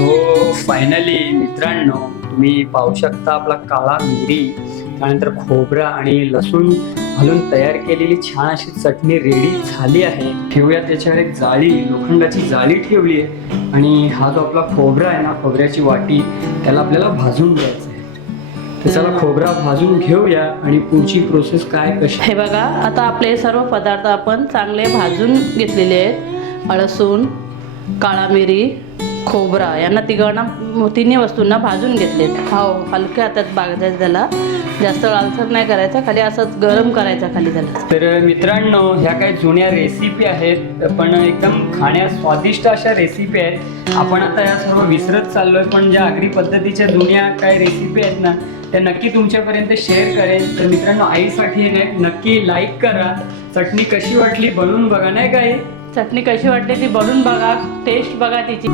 So finally मित्रांनो तुम्ही पाहू शकता आपला काळा मिरी त्यानंतर खोबरा आणि लसूण घालून तयार केलेली छान अशी चटणी रेडी झाली आहे. ठेवूया त्याच्यावर एक जाळी लोखंडाची जाळी ठेवली आहे. आणि हा जो आपला खोबरा आहे ना खोबऱ्याची वाटी त्याला आपल्याला भाजून घ्यायचं आहे. तर चला खोबरा भाजून घेऊया आणि पुढची प्रोसेस काय कशी? हे बघा आता आपले सर्व पदार्थ आपण चांगले भाजून घेतलेले आहेत. लसूण काळा मिरी खोबरा यांना तिघांना तिन्ही वस्तूंना भाजून घेतलेत हो हलक्या हातात बागायचं त्याला. जास्त लालसर नाही करायचा खाली असंच गरम करायचा खाली त्याला. तर मित्रांनो ह्या काही जुन्या रेसिपी आहेत पण एकदम खाण्यास स्वादिष्ट अशा रेसिपी आहेत. आपण आता या सर्व विसरत चाललोय पण ज्या आगरी पद्धतीच्या जुन्या काही रेसिपी आहेत ना त्या नक्की तुमच्यापर्यंत शेअर करेन. तर मित्रांनो आईसाठी नक्की लाईक करा. चटणी कशी वाटली बनवून बघा नाही काही? चटणी कशी वाटली ती बनवून बघा. टेस्ट बघा तिची.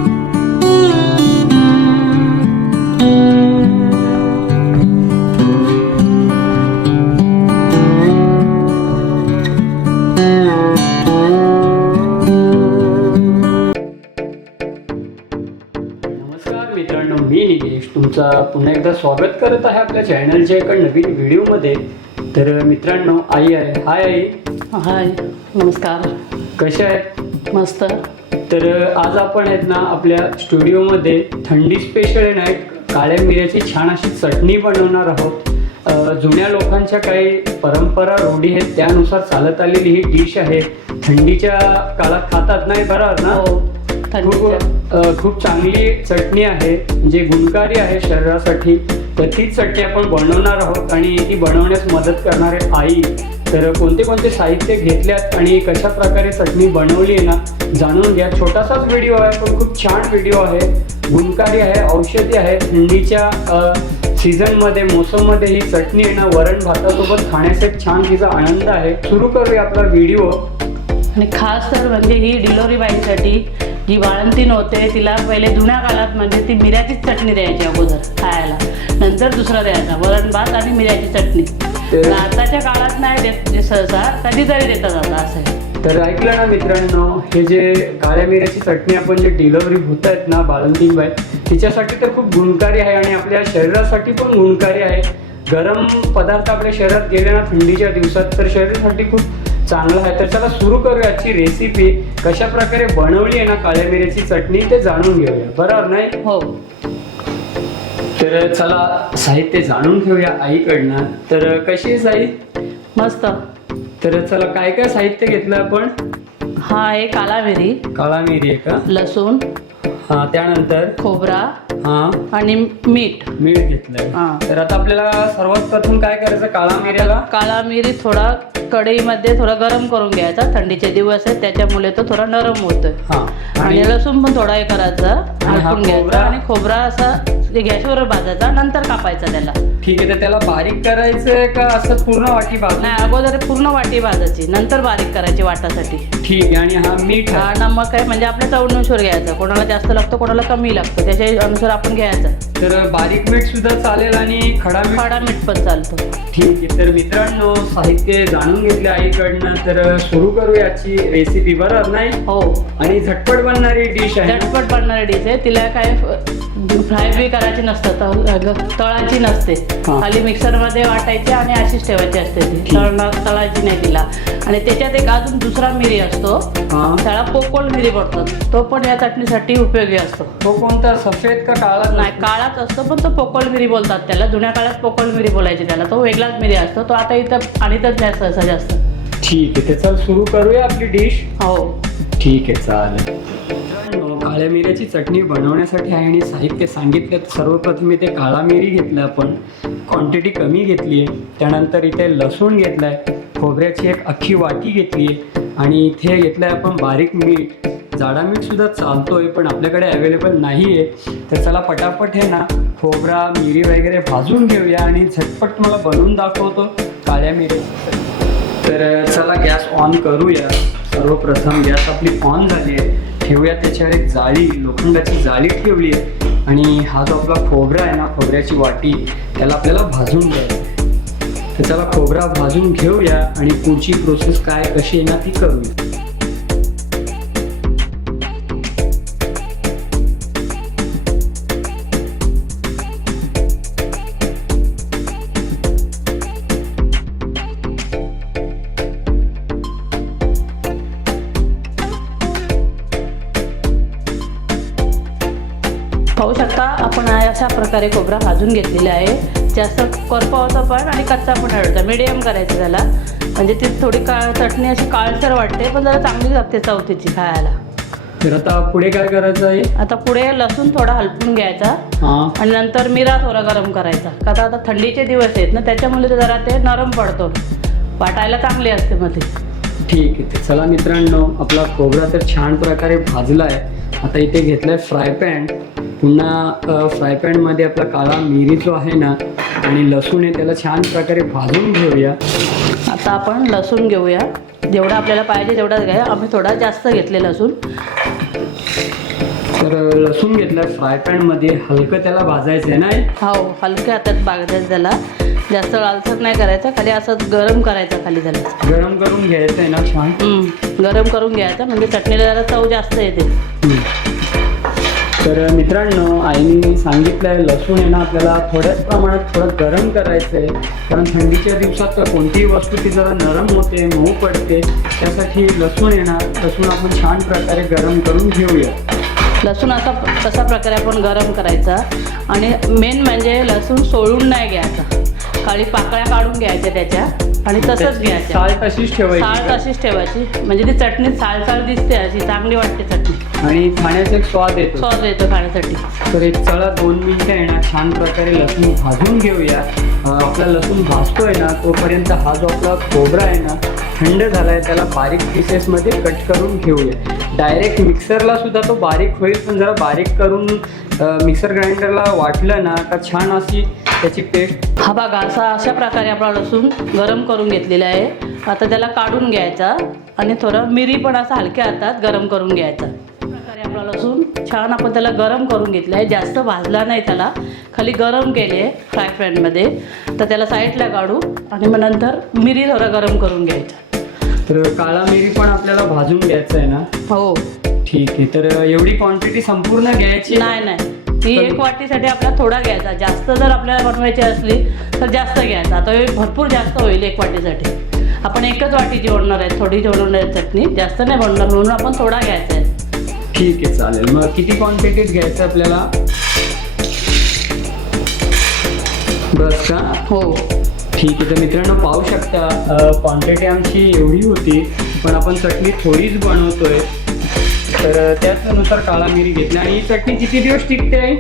पुन्हा एकदा स्वागत करत आहे आपल्या चॅनलच्या एका नवीन व्हिडिओमध्ये तर मित्रांनो आई आहे. हाय आई. हाय. नमस्कार. कशा आहेत? मस्त. तर आज आपण आहेत ना आपल्या स्टुडिओमध्ये थंडी स्पेशल आहे ना एक काळ्या मिऱ्याची छान अशी चटणी बनवणार आहोत. जुन्या लोकांच्या काही परंपरा रूढी आहेत त्यानुसार चालत आलेली ही डिश आहे. थंडीच्या काळात खातात नाही बरोबर ना हो. खूप चांगली चटणी आहे जे गुणकारी आहे शरीरासाठी तर तीच चटणी आपण बनवणार आहोत आणि ती बनवण्यास मदत करणारे आई. तर कोणते कोणते साहित्य घेतल्यात आणि कशा प्रकारे चटणी बनवली आहे ना जाणून घ्या. छोटासाच व्हिडिओ आहे पण खूप छान व्हिडिओ आहे. गुणकारी आहे औषधी आहे. थंडीच्या सीझनमध्ये मोसममध्ये ही चटणी आहे ना वरण भातासोबत खाण्याचा एक छान तिचा आनंद आहे. सुरू करूया आपला व्हिडिओ. आणि खास तर म्हणजे ही डिलिव्हरी बाईसाठी जी बाळंतीण होते तिला पहिले जुन्या काळात म्हणजे ती मिऱ्याचीच चटणी द्यायची अगोदर खायला. नंतर दुसरा द्यायचा. वरण भात आणि मिऱ्याची चटणी. आताच्या काळात नाही देत सहसा कधीतरी देतात आता असं आहे. तर ऐकलं ना मित्रांनो हे जे काळ्या मिऱ्याची चटणी आपण जे डिलिव्हरी होत आहेत ना बाळंतीबाई तिच्यासाठी तर खूप गुणकारी आहे आणि आपल्या शरीरासाठी पण गुणकारी आहे. गरम पदार्थ आपल्या शरीरात गेले ना थंडीच्या दिवसात तर शरीरासाठी खूप चांगलं आहे. तर चला सुरू करूया आजची रेसिपी कशा प्रकारे बनवली आहे ना काळ्या मिऱ्याची चटणी ते जाणून घेऊया. बरोबर नाही? हो. तर चला साहित्य जाणून घेऊया आईकडनं. तर कशी आहे साई मस्त. तर चला काय काय साहित्य घेतलं आपण? हा आहे काला मिरी. काळा मिरी आहे का? लसूण. हा त्यानंतर खोबरा हा. आणि मीठ. मीठ घेतलंय. हा. तर आता आपल्याला सर्वात प्रथम काय करायचं? काळा मिऱ्याला काळा मिरी थोडा कढईमध्ये थोडा गरम करून घ्यायचा. थंडीचे दिवस आहेत त्याच्यामुळे तो थोडा नरम होतोय. हा. आणि लसूण पण थोडा हे करायचा आणि हा घ्यायचा. खोबरा? आणि खोबरा असा गॅसवर भाजायचा नंतर कापायचा त्याला. ठीक आहे तर त्याला बारीक करायचंय का असं पूर्ण वाटी भाजून नाही अगोदर पूर्ण वाटी भाजायची नंतर बारीक करायची वाटासाठी. ठीक आहे आणि हा मीठ हा. नमक आहे म्हणजे आपल्या चवनुसार घ्यायचा. कोणाला जास्त लागतं कोणाला कमी लागतं त्याच्या अनुसार आपण घ्यायचा. तर बारीक मीठ सुद्धा चालेल आणि खडा मीठ? खडा मीठ पण चालतो. ठीक आहे. तर मित्रांनो साहित्य जाणून घेतले आईकडनं तर सुरू करूया आजची रेसिपी बरोबर नाही? हो. आणि झटपट बनणारी डिश आहे. झटपट बनणारी डिश आहे. तिला काय फ्राय बी करायची नसतं तळ- तळाची नसते. खाली मिक्सरमध्ये वाटायची आणि अशीच ठेवायची असते ती. तळायची नाही तिला. आणि त्याच्यात एक अजून दुसरा मिरी असतो. हा. त्याला पोकळ मिरी बोलतात तो पण या चटणीसाठी उपयोगी असतो. तो कोणता सफेद का काळा नाही काळाच असतो पण तो पोकळ मिरी बोलतात त्याला. जुन्या काळात पोकळ मिरी बोलायची त्याला. तो वेगळाच मिरी असतो तो आता इथं आणतच नाही सहसा जास्त. ठीक आहे तर चल सुरू करूया आपली डिश हो. ठीक आहे चालेल. काळ्या मिऱ्याची चटणी बनवण्यासाठी आहे आणि साहित्य सांगितलं सर्वप्रथम इथे काळा मिरी घेतलं आपण क्वांटिटी कमी घेतली आहे त्यानंतर इथे लसूण घेतलं आहे खोबऱ्याची एक अख्खी वाटी घेतली आहे आणि इथे घेतलं आहे आपण बारीक मीठ. जाडा मीठ सुद्धा चालतोय पण आपल्याकडे अवेलेबल नाही आहे तर चला पटापट हे ना खोबरा मिरी वगैरे भाजून घेऊया आणि झटपट मला बनवून दाखवतो काळ्या मिरी. तर चला गॅस ऑन करूया. सर्वप्रथम गॅस आपली ऑन झाली आहे. ठेवूया त्याच्यावर एक जाळी लोखंडाची जाळी ठेवली आहे. आणि हा जो आपला खोबरा आहे ना खोबऱ्याची वाटी त्याला आपल्याला भाजून घ्यायचं तर चला खोबरा भाजून घेऊया आणि पुढची प्रोसेस काय कशी आहे ना ती करूया. प्रकारे खोबरा भाजून घेतलेला आहे. जास्त करपा होता पण आणि कच्चा पण होता मिडियम करायचं त्याला. म्हणजे ती थोडी काळ चटणी अशी काळसर वाटते पण जरा चांगली लागते चवथीची खायला. तर आता पुढे काय करायचं आहे? आता पुढे लसूण थोडा हलपून घ्यायचा. आणि नंतर मिरा थोडा गरम करायचा. का तर आता थंडीचे दिवस आहेत ना त्याच्यामुळे जरा ते नरम पडतो. वाटायला चांगली असते मध्ये ठीक आहे. चला मित्रांनो आपला खोबरा तर छान प्रकारे भाजला आहे. आता इथे घेतलाय फ्राय पॅन. पुन्हा फ्राय पॅनमध्ये आपला काळा मिरी जो आहे ना आणि लसूण आहे त्याला छान प्रकारे भाजून घेऊया. आता आपण लसूण घेऊया. जेवढा आपल्याला पाहिजे तेवढाच घ्या. आम्ही थोडा जास्त घेतले लसूण. तर लसूण घेतलाय. फ्राय पॅनमध्ये हलकं त्याला भाजायचं आहे ना? हो हलक्या हातात बागदायचं त्याला. जास्त लालसर नाही करायचं खाली असं गरम करायचं खाली त्याला. गरम करून घ्यायचं आहे ना? छान. हम्म, गरम करून घ्यायचं म्हणजे चटणीला जरा चव जास्त येते. हम्म. तर मित्रांनो आईने सांगितलं आहे लसूण आहे ना आपल्याला थोड्याच प्रमाणात थोडं गरम करायचं आहे कारण थंडीच्या दिवसात तर कोणतीही वस्तू ती जरा नरम होते मऊ पडते. त्यासाठी लसूण येणार लसूण आपण छान प्रकारे गरम करून घेऊया. लसूण असा तसा प्रकारे आपण गरम करायचा. आणि मेन म्हणजे लसूण सोळून नाही घ्यायचा. काळी पाकळ्या काढून घ्यायच्या त्याच्या आणि तसंच घ्यायच्या. साल तशीच साळ ठेवायची तशीच ठेवायची. म्हणजे ती चटणी साळ साळ दिसते अशी चांगली वाटते चटणी. आणि खाण्याचा एक स्वाद येतो. स्वाद येतो खाण्यासाठी. तर एक चला दोन मिनिटं आहे ना छान प्रकारे लसूण भाजून घेऊया. आपला लसूण भाजतोय ना तोपर्यंत हा जो आपला खोबरा आहे ना थंड झाला आहे त्याला बारीक पीसेसमध्ये कट करून घेऊया. डायरेक्ट मिक्सरला सुद्धा तो बारीक होईल पण जरा बारीक करून मिक्सर ग्राइंडरला वाटलं ना का छान अशी त्याची पेस्ट हा बघा असा अशा प्रकारे आपला लसूण गरम करून घेतलेला आहे. आता त्याला काढून घ्यायचा आणि थोडं मिरी पण असा हलक्या हातात गरम करून घ्यायचा. प्रकारे आपला लसूण छान आपण त्याला गरम करून घेतलं आहे. जास्त भाजला नाही त्याला खाली गरम केले आहे फ्राय पॅनमध्ये तर त्याला साईडला काढू आणि मग नंतर मिरी थोडं गरम करून घ्यायचा. तर काळा मिरी पण आपल्याला भाजून घ्यायचं आहे ना? हो. ठीक आहे तर एवढी क्वांटिटी संपूर्ण घ्यायची नाही? नाही ती एक वाटीसाठी आपल्याला थोडा घ्यायचा. जास्त जर आपल्याला बनवायची असली तर जास्त घ्यायचा. आता हे भरपूर जास्त होईल एक वाटीसाठी. आपण एकच वाटीची बनवणार आहे थोडी बनवणार आहे चटणी. जास्त नाही बनवणार म्हणून आपण थोडा घ्यायचा आहे. ठीक आहे चालेल. मग किती क्वांटिटीत घ्यायचं आपल्याला? बस का? हो. ठीक आहे तर मित्रांनो पाहू शकता क्वांटिटी आमची एवढी होती पण आपण चटणी थोडीच बनवतोय. तर त्याचनुसार काळा मिरी घेतली. आणि ही चटणी किती दिवस टिकते आहे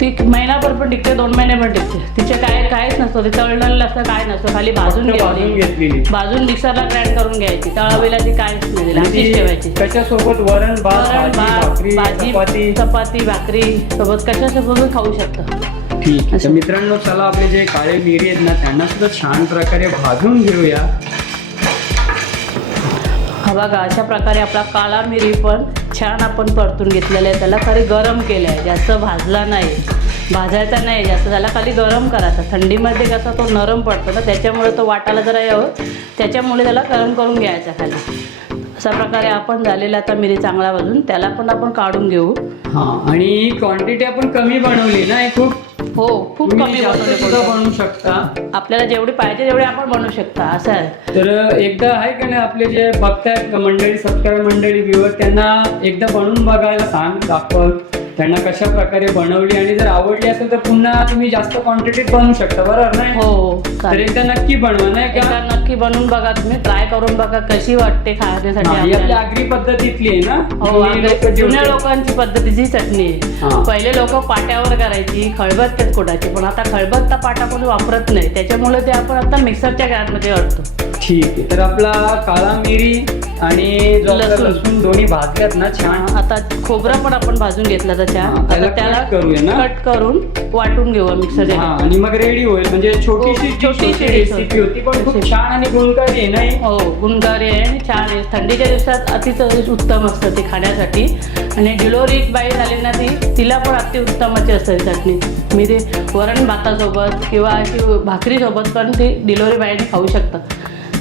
ती महिनाभर पण टिकते दोन महिने पण टिकते. तिचे काय काहीच नसतं ते तळलेलं नसतं काय नसतं खाली भाजून फक्त भाजून घ्यायची. घेतलेली. भाजून मिक्सरला ग्राइंड करून घ्यायची. तळावेला ती काहीच नाही अशीच ठेवायची. त्याच्यासोबत वरण भात भाजी चपाती? भाकरी सोबत कशासोबत खाऊ शकता. ठीक आहे. मित्रांनो चला आपले जे काळे मिरी आहेत ना त्यांना सुद्धा छान प्रकारे भाजून घेऊया. हा बघा अशा प्रकारे आपला काळा मिरी पण छान आपण परतून घेतलेला आहे. त्याला खाली गरम केलं आहे. जास्त भाजला नाही. भाजायचा नाही. जास्त त्याला खाली गरम करायचा. थंडीमध्ये कसा तो नरम पडतो ना त्याच्यामुळे तो वाटायला जरा यावं. त्याच्यामुळे त्याला गरम करून घ्यायचा खाली. अशा प्रकारे आपण झालेला आता मिरी चांगला भाजून त्याला पण आपण काढून घेऊ. हा आणि क्वांटिटी आपण कमी बनवली ना हे खूप हो खूप तुम्ही कमी जास्त बनवले सुद्धा पडतात. बनवू शकता. आपल्याला जेवढी पाहिजे तेवढी आपण बनवू शकता असं आहे. तर एकदा आहे का नाही आपले जे बघतायत मंडळी सबस्क्राईब मंडळी व्ह्युअर त्यांना एकदा बनवून बघायला सांग दाखव त्यांना कशा प्रकारे बनवली आणि जर आवडली असेल तर पुन्हा तुम्ही जास्त क्वांटिटीत बनवू शकता बरोबर नाही हो हो तर चालेल एकदा नक्की बनवा नाही एकदा का नक्की बनवून बघा तुम्ही ट्राय करून बघा कशी वाटते खाण्यासाठी हा, आपल्याला. आगरी पद्धतीतली आहे ना हो आपल्या जुन्या. लोकांची पद्धतीची चटणी हा. आहे पहिले लोक पाट्यावर करायची खळबत्त्यात कुटायची पण आता खळबत्ता पाटा कोणी वापरत नाही त्याच्यामुळे ते आपण आता मिक्सरच्या गॅसमध्ये वाटतो ठीक आहे. तर आपला काळा मिरी आणि जो आपला लसूण. लसूण दोन्ही भाजल्यात ना छान. आता खोबरं पण आपण भाजून घेतलं तर त्या. हा, त्याला आता त्याला cut करूया ना? कट करून वाटून घेऊ मिक्सरच्या हा आणि मग रेडी होईल. म्हणजे छोटीशी हो, छोटीशी dish रेसिपी होती पण खूप. छान आणि गुणकारी आहे ना ही. गुणकारी आहे आणि छान आहे. थंडीच्या दिवसात अतिच उत्तम असतं ते खाण्यासाठी. आणि डिलोरी बाई झाली ना ती तिला पण अति उत्तमाची असते चटणी. मी ते वरण भातासोबत किंवा अशी भाकरीसोबत पण ती डिलोरी बाईने खाऊ शकतात.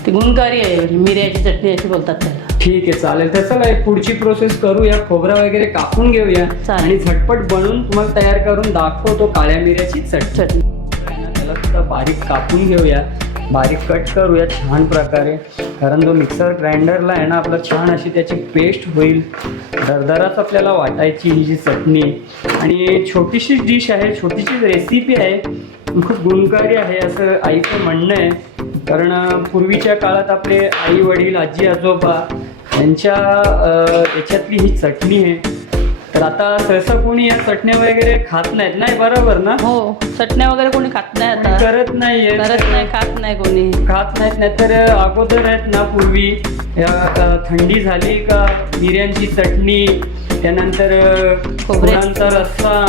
ती गुणकारी आहे मिऱ्याची चटणी अशी बोलतात त्याला. ठीक आहे चालेल. तर चला एक पुढची प्रोसेस करूया. खोबरा वगैरे कापून घेऊया. चालेल. आणि झटपट बनवून तुम्हाला तयार करून दाखवतो काळ्या मिऱ्याची चटणी. चटणी. त्याला सुद्धा बारीक कापून घेऊया. बारीक कट करूया छान प्रकारे. कारण जो मिक्सर ग्राइंडरला आहे ना आपलं छान अशी त्याची पेस्ट होईल. दरदराच आपल्याला वाटायची ही जी चटणी. आणि छोटीशी डिश आहे छोटीशी रेसिपी आहे. खूप गुणकारी आहे असं आईचं म्हणणं आहे. कारण पूर्वीच्या काळात आपले आई वडील आजी आजोबा यांच्या याच्यातली ही चटणी आहे. तर आता सहसा कोणी या चटण्या वगैरे खात नाहीत. नाही बरोबर ना? हो चटण्या वगैरे कोणी खात नाही आता. करत नाहीये करत नाही खात नाही कोणी. खात नाहीत नाही तर अगोदर आहेत ना पूर्वी? थंडी झाली का? मिऱ्यांची चटणी त्यानंतर खोबऱ्याची. रस्सा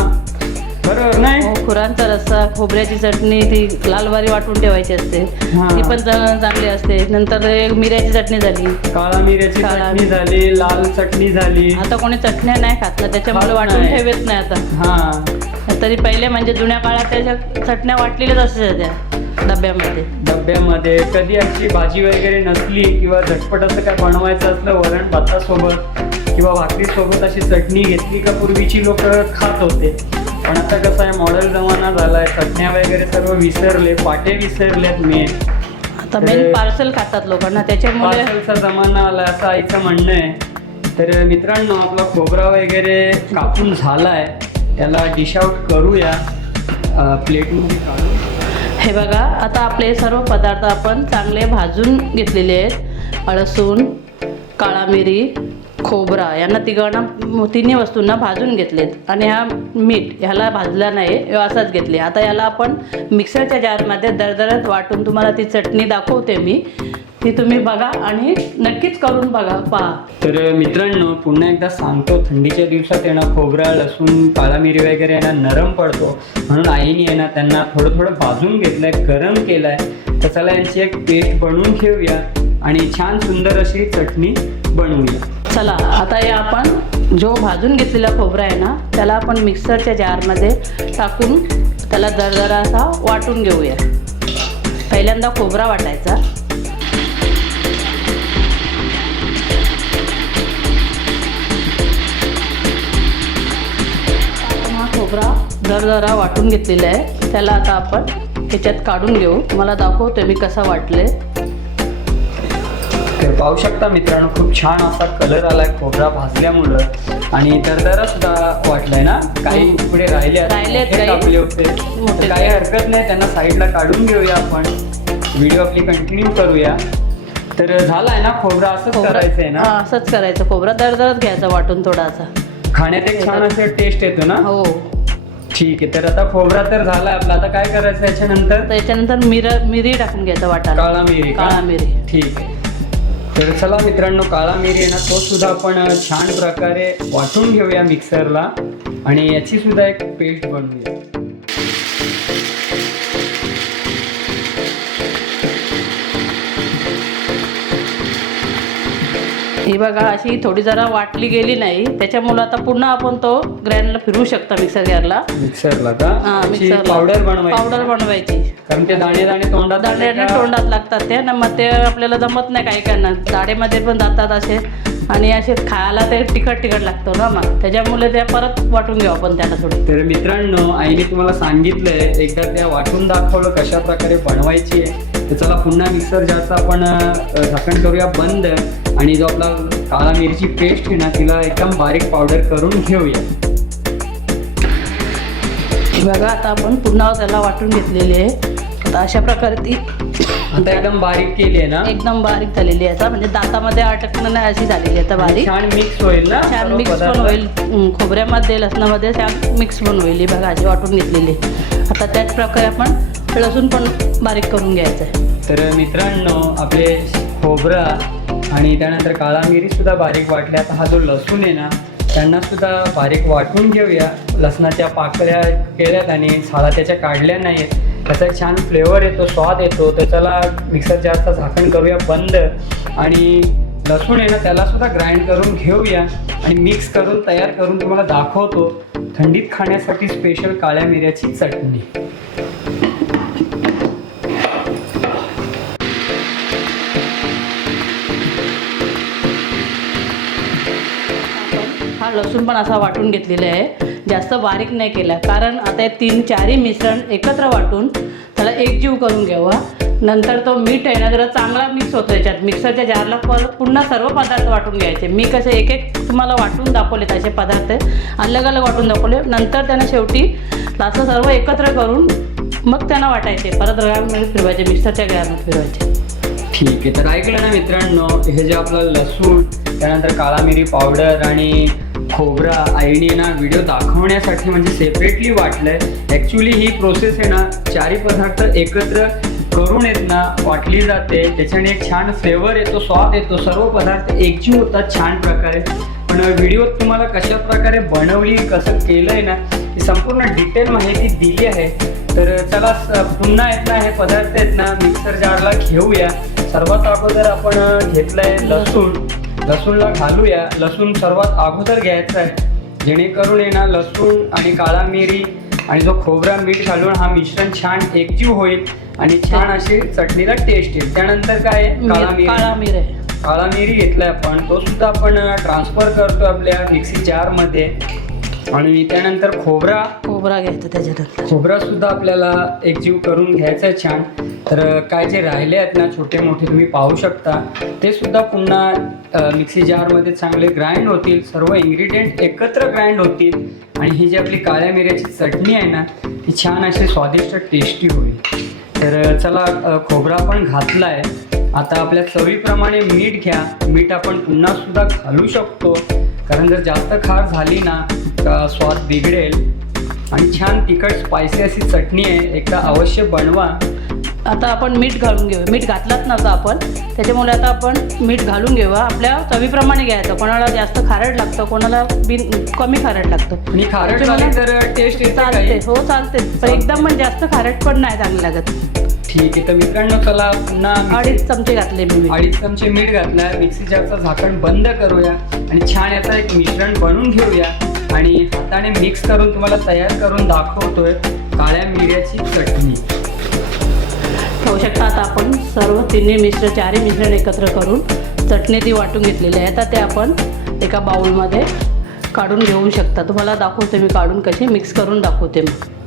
नाही? हो खुरांचा रस्सा खोबऱ्याची चटणी ती लालवारी वाटून ठेवायची असते. हा. ती पण चा- चांगली असते. नंतर मिऱ्याची चटणी झाली. काळा मिऱ्याची काळा चटणी झाली लाल चटणी झाली. आता कोणी चटण्या नाही खात ना त्याच्यामुळे खात वाटून नाही. ठेवत नाही आता. हा. तरी पहिले म्हणजे जुन्या काळात त्याच्या चटण्या वाटलेल्याच असायच्या त्या डब्यामध्ये. डब्यामध्ये. कधी अशी भाजी वगैरे नसली किंवा झटपट असं काय बनवायचं असलं वरण भातासोबत किंवा भाकरीसोबत अशी चटणी घेतली का पूर्वीची लोक खात होते. पण आता कसं आहे मॉडेल जमाना झालाय चटण्या वगैरे सर्व विसरले पाटे विसरलेत मेन आता मेन पार्सल खातात लोकांना त्याच्यामुळे पार्सलचा जमाना आला असं आईचं म्हणणं आहे. तर मित्रांनो आपला खोबरा वगैरे कापून झालाय. त्याला डिश आउट करूया. प्लेटमध्ये काढू. हे बघा आता आपले सर्व पदार्थ आपण चांगले भाजून घेतलेले आहेत. लसूण काळा मिरी खोबरा यांना तिघांना तिन्ही वस्तूंना भाजून घेतलेत. आणि हा मीठ ह्याला भाजला नाही असाच घेतले. आता याला आपण मिक्सरच्या जारमध्ये दरदरत वाटून तुम्हाला ती चटणी दाखवते मी. ती तुम्ही बघा आणि नक्कीच करून बघा पहा. तर मित्रांनो पुन्हा एकदा सांगतो थंडीच्या दिवसात येणार खोबरा लसूण काळा मिरी वगैरे येणार नरम पडतो. म्हणून आईने येणार त्यांना थोडं थोडं भाजून घेतलंय गरम केलंय. तर चला यांची एक पेस्ट बनवून घेऊया आणि छान सुंदर अशी चटणी बनवूया. चला आता हे आपण जो भाजून घेतलेला खोबरा आहे ना त्याला आपण मिक्सरच्या जारमध्ये टाकून त्याला दरदरा असा वाटून घेऊया. पहिल्यांदा खोबरा वाटायचा. हा खोबरा दरदरा वाटून घेतलेला आहे. त्याला आता आपण ह्याच्यात काढून घेऊ. मला दाखवते मी कसा वाटले तर पाहू शकता मित्रांनो खूप छान असा कलर आलाय खोबरा भाजल्यामुळं. आणि दरदरा सुद्धा वाटलाय ना काही पुढे राहिले. कापले होते. तर काही हरकत नाही त्यांना साईडला काढून घेऊया आपण. व्हिडिओ आपली कंटिन्यू करूया. तर झालाय ना खोबरा असंच करायचंय ना? हा, असंच करायचं. खोबरा दरदरच घ्यायचा वाटून थोडासा. खाण्यात एक छान असं टेस्ट येतो ना? हो. ठीक आहे तर आता खोबरा तर झालाय आपला. आता काय करायचं याच्यानंतर? त्याच्यानंतर मिर मिरी टाकून घ्यायचा वाटाणा काळा मिरी? काळा मिरी. ठीक आहे. तर चला मित्रांनो काळा मिरी आहे ना तो सुद्धा आपण छान प्रकारे वाटून घेऊया मिक्सरला आणि याची सुद्धा एक पेस्ट बनवूया. ही बघा अशी थोडी जरा वाटली गेली नाही. त्याच्यामुळे आता पुन्हा आपण तो ग्रँडला फिरवू शकता मिक्सर गिअरला मिक्सरला का? हा मिक्सर पावडर बनवायची. पावडर बनवायची. कारण ते दाणे दाणे तोंडात दाण्याने का- तोंडात लागतात ते ना मग ते आपल्याला जमत नाही काही कारणं दाढेमध्ये पण जातात असे. आणि असे खायला ते तिखट तिखट लागतं ना मग. त्याच्यामुळे ते परत वाटून घेऊ आपण त्याला थोडी. तर मित्रांनो आईने तुम्हाला सांगितलंय एकदा त्या वाटून दाखवलं कशा प्रकारे बनवायची आहे. तर चला पुन्हा मिक्सर जास्त आपण झाकण करूया बंद. आणि जो आपला काळा मिरची पेस्ट आहे ना तिला एकदम बारीक पावडर करून घेऊया. बघा आता आपण पुन्हा त्याला वाटून घेतलेली आहे. आता अशा प्रकारे ती आता एकदम बारीक केली आहे ना? एकदम बारीक झालेली आहे आता म्हणजे दातामध्ये अटकणं नाही अशी झालेली आहे आता बारीक. छान मिक्स होईल ना छान मिक्स पण? होईल. खोबऱ्यामध्ये लसणामध्ये छान मिक्स पण होईल ही बघा अशी वाटून घेतलेली आता त्याच प्रकारे आपण लसूण पण बारीक करून घ्यायचं आहे. तर मित्रांनो आपले खोबरा आणि त्यानंतर काळा मिरीसुद्धा बारीक वाटल्या. आता हा जो लसूण आहे ना त्यांना सुद्धा बारीक वाटून घेऊया. लसणाच्या पाकळ्या केल्यात आणि साळा त्याच्या काढल्या नाही त्याचा एक छान फ्लेवर येतो स्वाद येतो. त्याच्याला मिक्सर जास्त झाकण करूया बंद. आणि लसूण आहे ना त्यालासुद्धा ग्राइंड करून घेऊया. आणि मिक्स करून तयार करून तुम्हाला दाखवतो. थंडीत खाण्यासाठी स्पेशल काळ्या मिऱ्याची चटणी. लसूण पण असा वाटून घेतलेला आहे. जास्त बारीक नाही केला. कारण आता हे तीन चारही मिश्रण एकत्र वाटून त्याला एकजीव करून घ्यावा. नंतर तो मीठ आहे ना जरा चांगला मिक्स होतो याच्यात. मिक्सरच्या जारला परत पुन्हा सर्व पदार्थ वाटून घ्यायचे. मी कसे एक एक तुम्हाला वाटून दाखवले तसे पदार्थ. अलग अलग वाटून दाखवले. नंतर त्यांना शेवटी असं सर्व एकत्र करून मग त्यांना वाटायचे. परत रव्यामध्ये फिरवायचे मिक्सरच्या गळ्यामध्ये फिरवायचे. ठीक आहे. तर ऐकलं ना मित्रांनो हे जे आपलं लसूण त्यानंतर काळा मिरी पावडर आणि खोबरा आईने ना व्हिडिओ दाखवण्यासाठी म्हणजे सेपरेटली वाटलंय. ॲक्च्युली ही प्रोसेस आहे ना चारी पदार्थ एकत्र करून येत ना वाटली जाते. त्याच्याने एक छान फ्लेवर येतो स्वाद येतो. सर्व पदार्थ एकजीव होतात छान प्रकारे. पण व्हिडिओत तुम्हाला कशा प्रकारे बनवली कसं केलंय ना ही संपूर्ण डिटेल माहिती दिली आहे. तर चला पुन्हा येत ना हे पदार्थ आहेत ना मिक्सर जारला घेऊया. सर्वात अगोदर आपण घेतलंय लसूण. लसूणला घालूया. लसूण सर्वात अगोदर घ्यायचा आहे. जेणेकरून आहे ना लसूण आणि काळा मिरी आणि जो खोबरा मीठ घालून हा मिश्रण छान एकजीव होईल आणि छान अशी चटणीला टेस्ट येईल. त्यानंतर काय आहे? काळा मिरी काळा मिर काळा मिरी घेतलाय आपण. तो सुद्धा आपण ट्रान्सफर करतो आपल्या मिक्सी जारमध्ये. आणि त्यानंतर खोबरा. खोबरा घ्यायचा त्याच्यानंतर. खोबरा सुद्धा आपल्याला एकजीव करून घ्यायचा आहे छान. तर काय जे राहिले आहेत ना छोटे मोठे तुम्ही पाहू शकता. ते सुद्धा पुन्हा मिक्सी जारमध्ये चांगले ग्राइंड होतील. सर्व इन्ग्रेडियंट एकत्र ग्राइंड होतील. आणि ही जी आपली काळ्या मिऱ्याची चटणी आहे ना ती छान अशी स्वादिष्ट टेस्टी होईल. तर चला खोबरा पण घातला आहे आता आपल्या चवीप्रमाणे मीठ घ्या. मीठ आपण पुन्हा सुद्धा घालू शकतो. कारण जर जास्त खार झाली ना का स्वाद बिघडेल. आणि छान तिखट स्पायसी अशी चटणी आहे एकदा अवश्य बनवा. आता आपण मीठ घालून घेऊ. मीठ घातलाच नव्हतं आपण त्याच्यामुळे आता आपण मीठ घालून घेऊ. आपल्या चवीप्रमाणे घ्यायचं. कोणाला जास्त खारट लागतं कोणाला बिन कमी खारट लागतं. आणि खारट झाली तर टेस्ट चालते. हो चालते. पण एकदम पण जास्त खारट पण नाही चांगलं लागत. ठीक आहे. तर मित्रांनो चला पुन्हा अडीच चमचे घातले मी. अडीच चमचे मीठ घातलाय मिक्सी जारचं झाकण बंद करूया आणि छान याचा एक मिश्रण बनवून घेऊया. आणि हाताने मिक्स करून तुम्हाला तयार करून दाखवतोय काळ्या मिऱ्याची चटणी. पाहू शकता आता आपण सर्व तिन्ही मिश्र चारही मिश्रण एकत्र करून चटणी ती वाटून घेतलेली आहे. आता ते आपण एका बाउलमध्ये काढून घेऊ शकता. तुम्हाला दाखवते मी काढून कशी. मिक्स करून दाखवते मग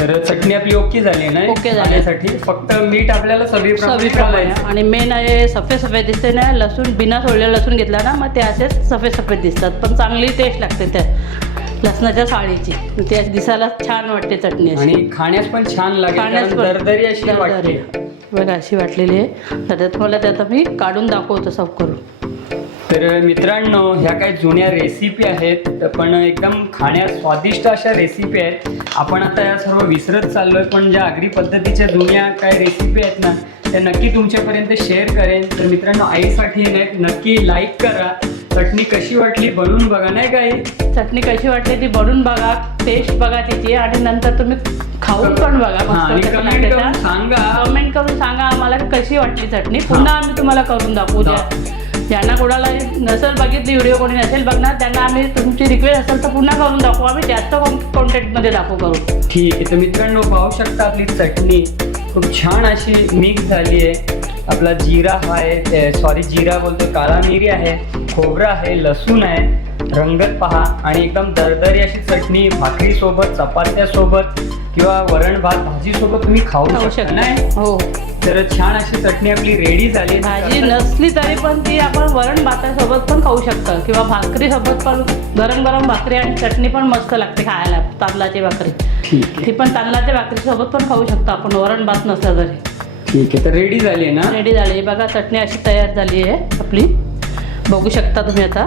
तर चटणी आपली ओके झाली ना? ओके झाली. खाण्यासाठी. फक्त मीठ आपल्याला चवीप्रमाणे घालायचं. आणि मेन आहे सफेद सफेद दिसते ना लसूण बिना सोडलेलं लसूण घेतला ना मग ते असेच सफेद सफेद दिसतात. पण चांगली टेस्ट लागते त्या लसणाच्या साळीची. ते अशी दिसायला छान वाटते चटणी अशी. आणि खाण्यास पण छान खाण्यास पण दरदरी अशी. वाटते. बघा अशी वाटलेली आहे. तर त्यात मला त्यात मी काढून दाखवतो सब करून. तर मित्रांनो ह्या काही जुन्या रेसिपी आहेत पण एकदम खाण्यास स्वादिष्ट अशा रेसिपी आहेत. आपण आता या सर्व विसरत चाललोय पण ज्या आगरी पद्धतीच्या जुन्या काही रेसिपी आहेत ना त्या नक्की तुमच्यापर्यंत शेअर करेन. तर मित्रांनो आईसाठी नक्की लाईक करा. चटणी कशी वाटली बनवून बघा नाही काही चटणी कशी वाटली ती बनवून बघा टेस्ट बघा तिची आणि नंतर तुम्ही खाऊन पण बघा कमेंट करून सांगा. कमेंट करून सांगा आम्हाला कशी वाटली चटणी. पुन्हा आम्ही तुम्हाला करून दाखवू द्या. ज्यांना कोणाला नसेल बघितली व्हिडिओ कोणी नसेल बघणार त्यांना आम्ही तुमची रिक्वेस्ट असेल तर पुन्हा करून दाखवू. आम्ही जास्त कॉन्टॅक्टमध्ये दाखवू करू. ठीक आहे. तर मित्रांनो पाहू शकता आपली चटणी. खूप छान अशी मिक्स झाली आहे. आपला जिरा हा आहे सॉरी जिरा बोलतो काळा मिरी आहे खोबरं आहे लसूण आहे रंगत पहा आणि एकदम दरदरी अशी चटणी भाकरीसोबत चपात्यासोबत किंवा वरण भात भाजीसोबत तुम्ही खाऊ खाऊ शकता नाही? हो. तर छान अशी चटणी आपली रेडी झाली. भाजी नसली तरी पण ती आपण वरण भातासोबत पण खाऊ शकतो किंवा भाकरी सोबत पण गरम गरम भाकरी आणि चटणी पण मस्त लागते खायला तांदळाची भाकरी. ती पण तांदळाच्या भाकरी सोबत पण खाऊ शकतो आपण वरण भात नसला तरी. ठीक आहे तर रेडी झाली आहे ना? रेडी झाली बघा चटणी अशी तयार झाली आहे आपली. बघू शकता तुम्ही आता.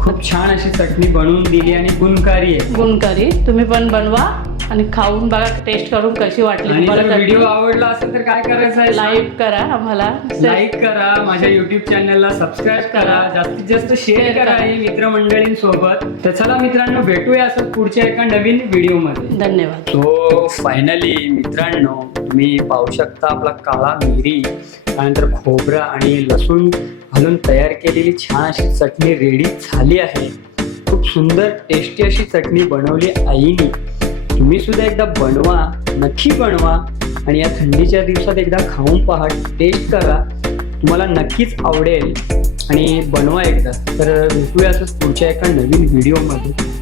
खूप छान अशी चटणी बनवून दिली आणि गुणकारी आहे. गुणकारी. तुम्ही पण बनवा आणि खाऊन बघा टेस्ट करून कशी वाटली आणि तुम्हाला जर चटणी. व्हिडिओ आवडला असेल तर काय करायचं आहे लाईक करा आम्हाला. लाईक करा. माझ्या युट्यूब चॅनलला सबस्क्राईब करा. जास्तीत जास्त शेअर करा करा. ही मित्रमंडळींसोबत. तर चला मित्रांनो भेटूया असं पुढच्या एका नवीन व्हिडिओमध्ये धन्यवाद. सो फायनली मित्रांनो तुम्ही पाहू शकता आपला काळा मिरी त्यानंतर खोबरं आणि लसूण घालून तयार केलेली छान अशी चटणी रेडी झाली आहे. खूप सुंदर टेस्टी अशी चटणी बनवली आईनी. तुम्ही सुद्धा एकदा बनवा नक्की बनवा आणि या थंडीच्या दिवसात एकदा खाऊन पहा टेस्ट करा. तुम्हाला नक्कीच आवडेल. आणि बनवा एकदा. तर भेटूया असंच पुढच्या एका नवीन व्हिडिओमध्ये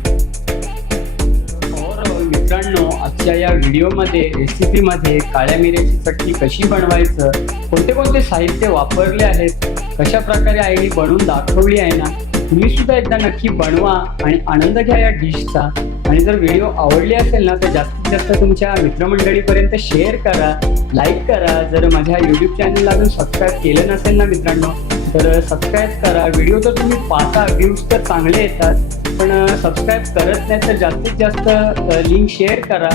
आजच्या या व्हिडिओमध्ये रेसिपीमध्ये काळ्या मिऱ्याची चटणी कशी बनवायचं कोणते कोणते साहित्य वापरले आहेत कशा प्रकारे आईने बनवून दाखवली आहे ना तुम्ही सुद्धा एकदा नक्की बनवा आणि आनंद घ्या या डिशचा. आणि जर व्हिडिओ आवडली असेल ना तर जास्तीत जास्त तुमच्या मित्रमंडळीपर्यंत शेअर करा लाईक करा. जर माझ्या यूट्यूब चॅनलला अजून सबस्क्राईब केलं नसेल ना मित्रांनो तर सबस्क्राईब करा. व्हिडिओ तर तुम्ही पाहता व्ह्यूज तर चांगले येतात. पण सबस्क्राईब करत नाही तर जास्तीत जास्त लिंक शेअर करा.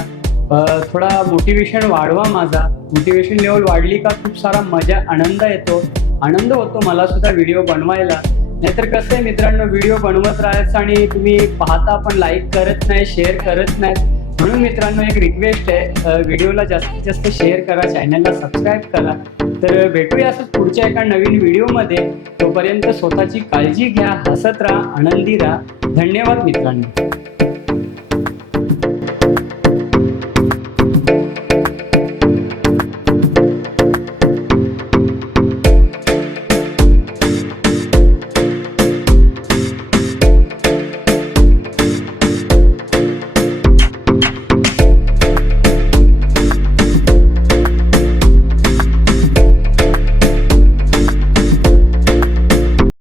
थोडा मोटिवेशन वाढवा माझा. मोटिवेशन लेवल वाढली का खूप सारा मजा आनंद येतो. आनंद होतो मला सुद्धा व्हिडिओ बनवायला. नाहीतर कसं आहे मित्रांनो व्हिडिओ बनवत राहायचं आणि तुम्ही पाहता पण लाईक करत नाही शेअर करत नाही. म्हणून मित्रांनो एक रिक्वेस्ट आहे. व्हिडिओला जास्तीत जास्त शेअर करा चॅनलला सबस्क्राईब करा. तर भेटूया असंच पुढच्या एका नवीन व्हिडिओमध्ये. तोपर्यंत स्वतःची काळजी घ्या हसत राहा आनंदी राहा. धन्यवाद मित्रांनो.